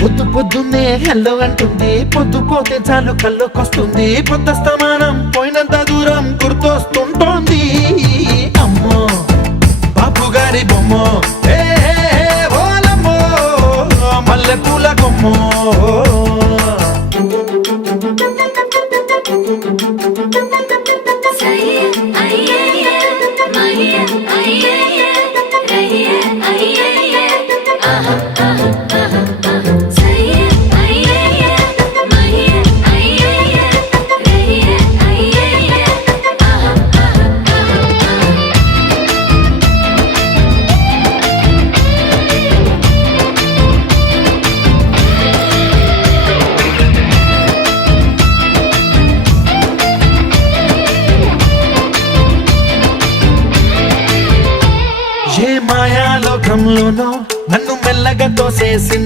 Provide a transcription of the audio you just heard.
పొద్దు పొద్దున్నే హెల్లో అంటుంది, పొద్దు పోతే చాలు కళ్ళొకొస్తుంది, పొద్దస్తమానం పోయినంత దూరం గుర్తొస్తుంటోంది. అమ్మో బాపు గారి బొమ్మో, ఏ ఓలమ్మో మల్లె పూల కొమ్మో. ఏ మాయాలోకంలోనో నన్ను మెల్లగా తోసేసింది